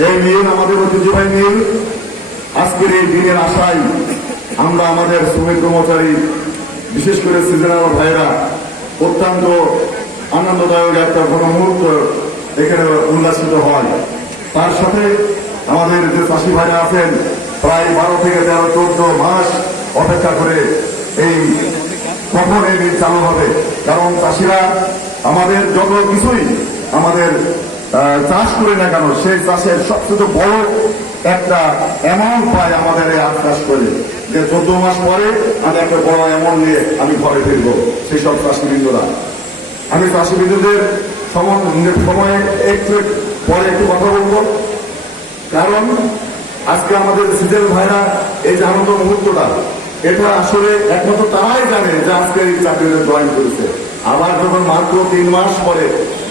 এই মিল আমাদের ঐতিহ্যবাহী মিল। আজকের এই দিনের আশায় আমরা আমাদের শ্রমিক কর্মচারী, বিশেষ করে সিজনাল ভাইরা, অত্যন্ত আনন্দদায়ক একটা ঘন মুহূর্ত এখানে উল্লাসিত হয়। তার সাথে আমাদের যে চাষি ভাইরা আছেন, প্রায় বারো থেকে তেরো, চোদ্দ মাস অপেক্ষা করে এই কখন এই চালু হবে। কারণ চাষিরা আমাদের যত কিছুই আমাদের চাষ করে না কেন? সেই চাষের সবচেয়ে বড় একটা অ্যামাউন্ট পায় আমাদের এই আখ চাষ করে। যে চোদ্দ মাস পরে আমি একটা বড় অ্যামাউন্ট নিয়ে আমি ঘরে ফিরবো, সেই সব চাষিবৃন্দরা। আমি চাষিবৃন্দদের সম- সময়ে একটু পরে একটু কথা বলব। কারণ আজকে আমাদের সিজন ভাইরা এই যে আনন্দ মুহূর্তটা, এটা আসলে একমাত্র তারাই জানে যে আজকে এই চাকরিতে জয়েন করেছে। আবার যখন মাত্র তিন মাস পরে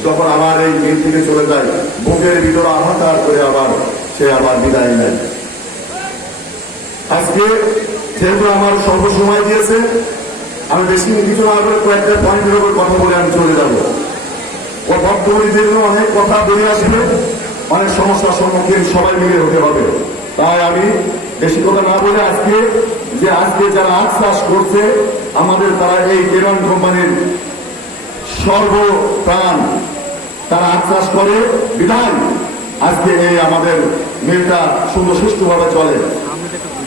যখন আবার এই মিল থেকে চলে যায়, বুকের ভিতরে আহাকার করে আবার সে আবার বিদায় নেয়। আজকে যেহেতু আমার স্বল্প সময় দিয়েছে, আমি বেশি কিছু না করে কয়েকটা পয়েন্টের উপর কথা বলে আমি চলে যাব। জন্য অনেক কথা বেরিয়ে আসবে, অনেক সমস্যার সম্মুখীন সবাই মিলে হতে হবে। তাই আমি বেশি কথা না বলে আজকে, যে আজকে যারা চাষ করছে, আমাদের তারা এই কেরন কোম্পানির সর্বপ্রাণ তারা আখ চাষ করে, বিধান, আজকে এই আমাদের মিলটা সুন্দর সুষ্ঠুভাবে চলে।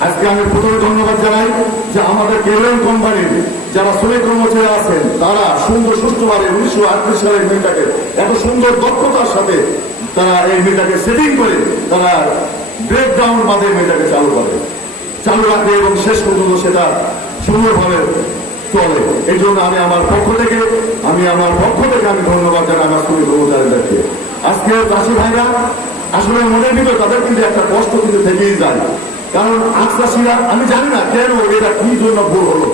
আজকে আমি প্রথমে ধন্যবাদ জানাই যে আমাদের কেরল কোম্পানির যারা শ্রমিক কর্মচারী আছেন, তারা সুন্দর সুষ্ঠুভাবে উনিশশো আটত্রিশ সালের মিলটাকে এত সুন্দর দক্ষতার সাথে তারা এই মেয়েটাকে সেটিং করে তারা ব্রেকডাউন বাদে মেয়েটাকে চালু করে। চালু রাখে এবং শেষ পর্যন্ত সেটা সুন্দরভাবে চলে এই জন্য আমি আমার পক্ষ থেকে, আমি আমার পক্ষ থেকে আমি ধন্যবাদ জানাই আমার শ্রমিক কর্মচারীদেরকে। আজকে চাষি ভাইরা, আসলে মনের ভিতর তাদের কিন্তু একটা কষ্ট কিন্তু থেকেই যায়। কারণ আজ চাষিরা, আমি জানি না কেন এটা কি জন্য ভুল হলো।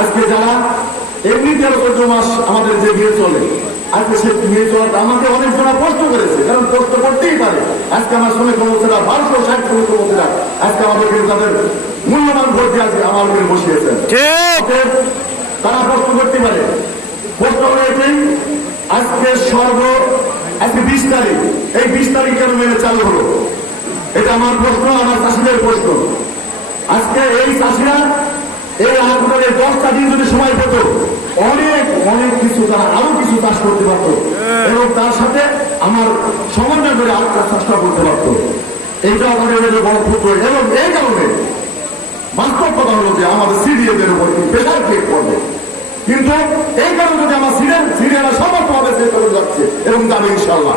আজকে যারা এমনি তেরো চোদ্দ মাস আমাদের যে বিয়ে চলে, আজকে সে বিয়ে চলাটা আমাকে অনেক জনা প্রশ্ন করেছে, কারণ প্রশ্ন করতেই পারে। আজকে আমার শ্রমিক কর্মচারীরা বারোশো ষাট কর্মচারীরা আজকে আমাদের কিন্তু তাদের মূল্যবান ভোট দিয়ে আজকে আমার বসিয়েছেন। তারা প্রশ্ন করতে পারে। প্রশ্ন হয়েছে, আজকে সর্ব, আজকে বিশ তারিখ। এই বিশ তারিখ কেন মেনে চালু হলো? এটা আমার প্রশ্ন, আমার চাষিদের প্রশ্ন। আজকে এই চাষিরা, এই আন্দোলনের দশটা দিন যদি সময় পেত, অনেক অনেক কিছু তারা আরও কিছু চাষ করতে পারতো। এবং তার সাথে আমার সমন্বয় করে আরেকটা চাষটা করতে পারতো। এইটা আমাদের বড় ক্ষুদ্র এবং এই কারণে বাস্তব হলো যে আমাদের সিরিয়াল উপর প্রেশার ক্রিয়েট করবে। কিন্তু এই কারণে যদি আমার সিরিয়াল সিরিয়াল সমর্থ হবে চেষ্টা করে যাচ্ছে এবং যাবে ইনশাল্লাহ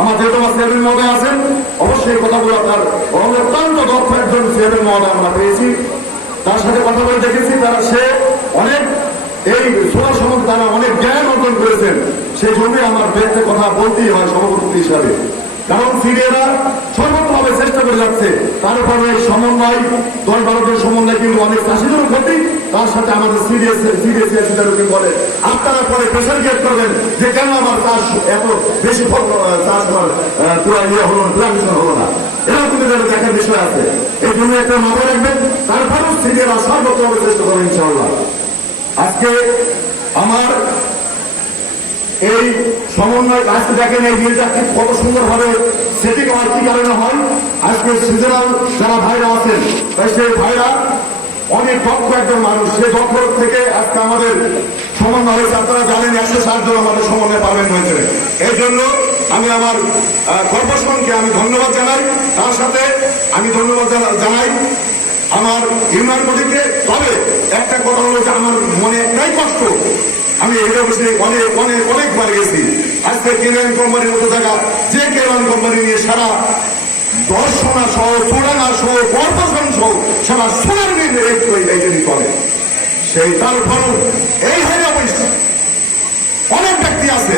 আমার যেহেতু আমার চেয়ারম্যান মহোদয় আছেন, অবশ্যই কথাগুলো আপনার অত্যন্ত দক্ষ একজন চেয়ারম্যান মহোদয় আমরা পেয়েছি। তার সাথে কথা বলে দেখেছি, তারা সে অনেক এই সোনা সম্বন্ধে তারা অনেক জ্ঞান অর্জন করেছেন। সেই জন্যই আমার ব্যক্তি কথা বলতেই হয় সভাপতি হিসাবে। কারণ সিরিয়ারা সর্বত্রভাবে চেষ্টা করে যাচ্ছে। তার উপরে সমন্বয় বারো জন সমন্বয় কিন্তু অনেক চাষিদেরও ক্ষতি। তার সাথে আমাদের সিরিয়াস সিরিয়াস চাষিদেরকে বলে, আপনারা পরে প্রেশার গেট করবেন যে কেন আমার চাষ এত বেশি চাষ আমার পুরা ইয়ে হলো না প্লান্টেশন হলো না। এরকম কিন্তু যেন দেখার বিষয় আছে। এই জন্য একটা মাথায় রাখবেন, তারপরেও সিরিয়ারা সর্বত্রভাবে চেষ্টা করবেন ইনশাআল্লাহ। আজকে আমার এই সমন্বয় আজকে দেখেন, এই বিলটা ঠিক কত সুন্দরভাবে সেটিং হয়, কি কারণে হয়? আজকে সিজনাল যারা ভাইরা আছেন, তাই সেই ভাইরা অনেক দক্ষ একজন মানুষ। সেই দক্ষ থেকে আজকে আমাদের সমন্বয় হয়েছে। আপনারা জানেন একশো ষাট জন আমাদের সমন্বয় পালন হয়েছে। এই জন্য আমি আমার কর্পোরেশনকে আমি ধন্যবাদ জানাই। তার সাথে আমি ধন্যবাদ জানা- জানাই আমার ইউনিয়ন বডিকে তবে একটা কথা হলো যে আমার মনে একটাই কষ্ট আমি এটা বসে অনেক অনেক অনেকবার গেছি। আজকে কেরান কোম্পানির মতো জায়গা যে কেরান কোম্পানি নিয়ে সারা দর্শনা সহ চোরানা সহ কর্পোরেশন সহ, সারা সোনার জন্য চলে। সেই তারপরও এই হাইরা পয়সা অনেক ব্যক্তি আছে,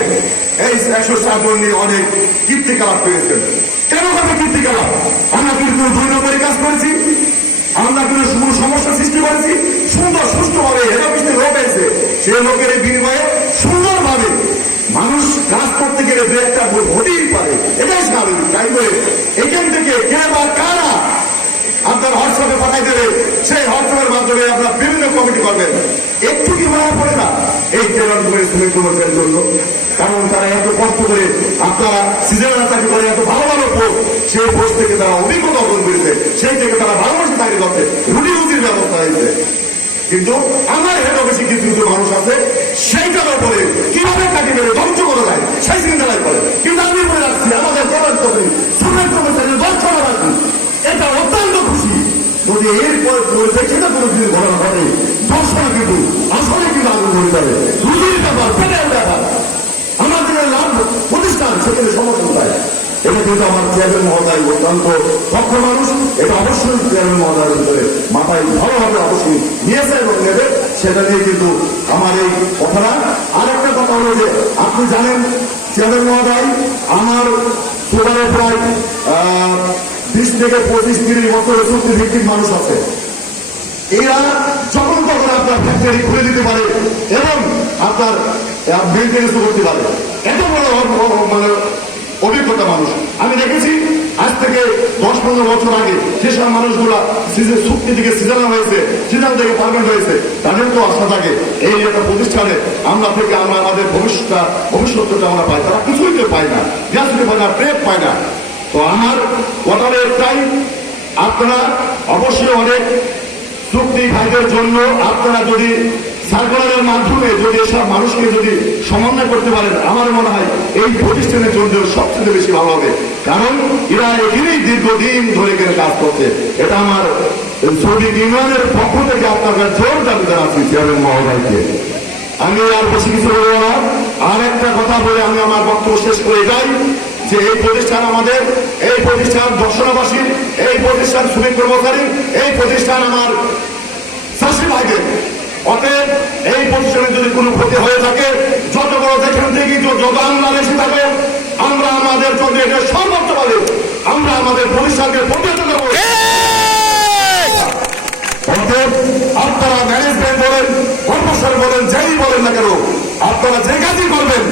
এই একশো চারজন নিয়ে অনেক কীর্তিকলাপ পেয়েছেন কেন হবে কীর্তিকলাপ? আমরা কিন্তু কোনো দুই নম্বরে কাজ করেছি। আমরা কিন্তু কোনো সমস্যা সৃষ্টি করেছি, সুন্দর সুষ্ঠুভাবে হেরাপিস্টের লোক এসে সে লোকের বিনিময়ে সুন্দরভাবে মানুষ কাজ করতে গেলে দু একটা ভুল হতেই পারে। এটাই স্বাভাবিক, তাই বলে এখান থেকে কে বা কারা আপনার হোয়াটসঅ্যাপে পাঠাই দেবে, সেই হোয়াটসঅ্যাপের মাধ্যমে আপনার বিভিন্ন কমিটি করবেন। একটু কি মনে পড়ে না? এই কেরল করে শ্রমিক কর্মচারীর জন্য, কারণ তারা এত কষ্ট করে আপনারা সিজনাল চাকরি করে এত ভালো ভালো পোস্ট, সেই পোস্ট থেকে তারা অভিজ্ঞতা অর্জন করেছে, সেই থেকে তারা মাসে চাকরি করছে রুটি রুটির ব্যবস্থা হয়েছে। কিন্তু আমার হেড অফিসে কিছু কিছু মানুষ আছে সেইটার উপরে কীভাবে তাকে মেরে ধ্বংস করা যায়, সেই চিন্তাটাই করে কিন্তু আমি বলে রাখছি, আমাদের প্রধান কর্মী সুপ্রিম কর্মচারী দশ রাখুন। এটা অত্যন্ত খুশি। যদি এরপর পরিপ্রেক্ষিতে কোনো কিছু ঘটনা ঘটে, দর্শনা কিন্তু আসলে কিন্তু আগুন ধরে যাবে। এটা কিন্তু আমার চেয়ারম্যান মহোদয় অত্যন্ত দক্ষ মানুষ। এটা অবশ্যই চেয়ারম্যান মহোদয়ের ভিতরে মাথায় ভালোভাবে অবশ্যই নিয়েছে এবং নেবে। সেটা নিয়ে কিন্তু আমার এই কথাটা। আর একটা কথা হলো যে, আপনি জানেন, চেয়ারম্যান মহোদয়, আমার সুগারে প্রায় বিশ থেকে পঁচিশ, তিরিশ বছরের চুক্তি ভিত্তিক মানুষ আছে। এরা যখন তখন আপনার ফ্যাক্টরি খুলে দিতে পারে এবং আপনার মেনটেন্স করতে পারে। এত বড় মানে অভিজ্ঞতা মানুষ। আমি দেখেছি, আজ থেকে দশ পনেরো বছর আগে যেসব মানুষগুলা সিজন চুক্তি থেকে সিজন হয়েছে, সিজন থেকে পারমেন্ট হয়েছে তাদের তো আশা থাকে, এই একটা প্রতিষ্ঠানে আমরা থেকে আমরা আমাদের ভবিষ্যৎটা ভবিষ্যৎটা আমরা পাই। তারা কিছুই তো পায় না গ্যাসুটি পায় না প্রেপ পায় না। তো আমার কথা হলো একটাই আপনারা অবশ্যই অনেক চুক্তি ভাইদের জন্য আপনারা যদি সার্কুলারের মাধ্যমে যদি এসব মানুষকে যদি সমন্বয় করতে পারেন, আমার মনে হয় এই প্রতিষ্ঠানের জন্য সবচেয়ে বেশি ভালো হবে। কারণ এরা এখানেই দীর্ঘদিন ধরে এখানে কাজ করছে। এটা আমার শ্রমিক ইউনিয়নের পক্ষ থেকে আপনার জোর দাবি জানাচ্ছি, চেয়ারম্যান মহোদয়কে। আমি আর বেশি কিছু বলব না। আর একটা কথা বলে আমি আমার বক্তব্য শেষ করে যাই, যে এই প্রতিষ্ঠান আমাদের, এই প্রতিষ্ঠান দর্শনাবাসী, এই প্রতিষ্ঠান শ্রমিক কর্মচারী, এই প্রতিষ্ঠান আমার চাষি ভাইদের অতএব এই পজিশনে যদি কোনো ক্ষতি হয়ে থাকে যত বড় যেখান থেকে যত বাংলাদেশে থাকে আমরা আমাদের জন্য এটা সর্বোচ্চ পাবে। আমরা আমাদের প্রতিষ্ঠানকে প্রতিহত করব অতএব আপনারা ম্যানেজমেন্ট বলেন কর্মসার বলেন যেই বলেন না কেন আপনারা যে কাজই করবেন